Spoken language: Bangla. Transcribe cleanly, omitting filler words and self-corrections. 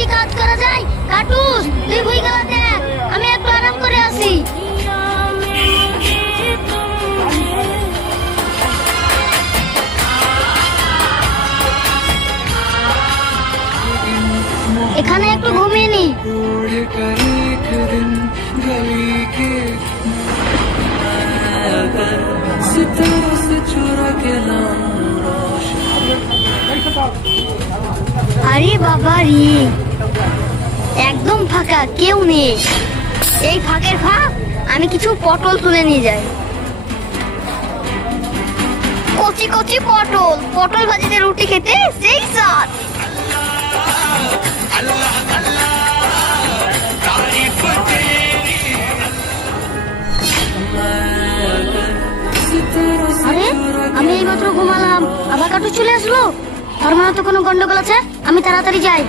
কি কাজ করা যায়? কাটুস, তুই ভুই গেলা দেখ, আমি একটু আরাম করে আসি। এখানে একটু ঘুমিয়ে নি। আরে বাবা রে, একদম ফাঁকা, কেউ নেই। এই ফাঁকের ফাঁক আমি কিছু পটল তুলে নিয়ে যাই। কচি কচি পটল, পটল ভাজিতে রুটি খেতে সেই স্বাদ। আরে আমি এইমাত্র ঘুমালাম, আবার কাটু চলে আসলো। তার মানে তো কোনো গন্ডগোল আছে, আমি তাড়াতাড়ি যাই।